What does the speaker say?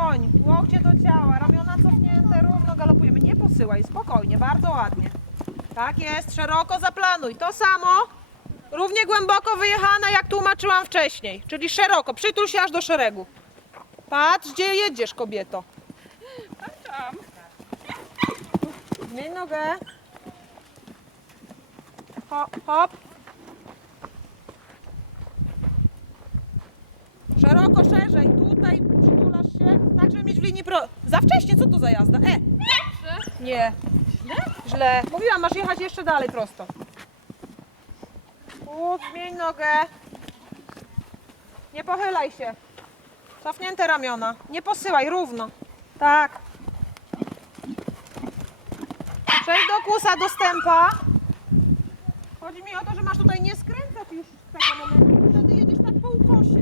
koń. Łokcie do ciała, ramiona cofnięte, równo galopujemy. Nie posyłaj, spokojnie, bardzo ładnie. Tak jest, szeroko zaplanuj. To samo, równie głęboko wyjechane, jak tłumaczyłam wcześniej. Czyli szeroko, przytul się aż do szeregu. Patrz, gdzie jedziesz, kobieto. Tam. Zmień nogę. Hop, hop. Szeroko, szerzej. Tutaj się, tak żeby mieć w linii pro... Za wcześnie, co to za jazda? E! Nie. Źle? Źle. Mówiłam, masz jechać jeszcze dalej prosto. U, zmień nogę. Nie pochylaj się. Cofnięte ramiona. Nie posyłaj, równo. Tak. Przejdź do kłusa do stępa. Chodzi mi o to, że masz tutaj nie skręcać już z tego momentu. Wtedy jedziesz tak po ukosie.